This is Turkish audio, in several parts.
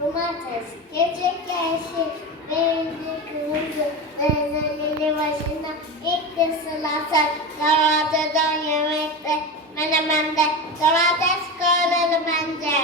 Domates, gece gelsin, benzi kırmızı, benzinli başında ilk de sılası, kahvaltıdan yemekte, menemende, domates koyulur bence.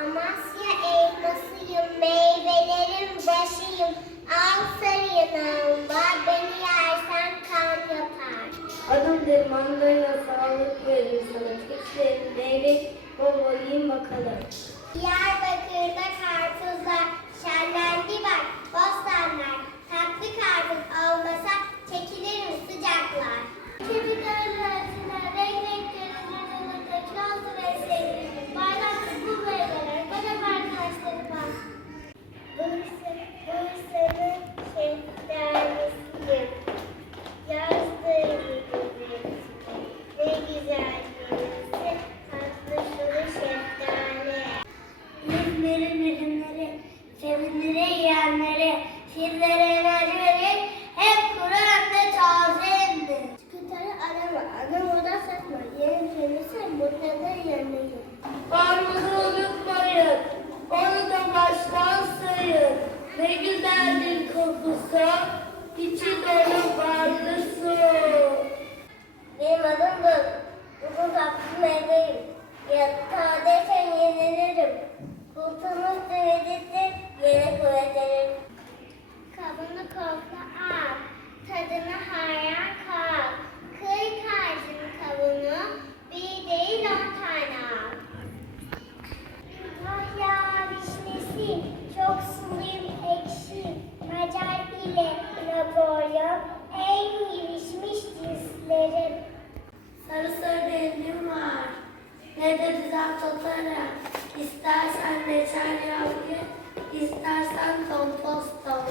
Amasya elmasıyım, meyvelerin başıyım, al sarıyım, var beni yersen kan yapar. Adımdır mandalina sağlık verir sana. Çiçeklerin meyve bol bakalım. Diyarbakır'da karpuzlar, şenlendi bak, bostanlar, tatlı karpuz olmasa çekilir mi sıcaklar? Kebik arasında renk renk gözlerinde kirazlı ve sevgili, bayramda bu meyveler, ben hep arkadaşlarım var. Bursa, Bursa'nın şeftalisiyim, yazdığı kokusu. İçi dolu ballı su. Benim adım Dut. Bugün kaplı meyveyim. Ya tadeyken yenilirim. Kurtulmuş ümidisi yeni kuvvetlenir. Kabını kokla Napolyon. En gelişmiş cinslerim. Sarı sarı elim var. Ne de güzel tutarım. İstersen reçel yavru, istersen kompost da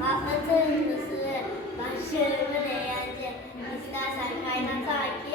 Patlatırım mısırı, başlarımı da yence. İstersen kaynat ki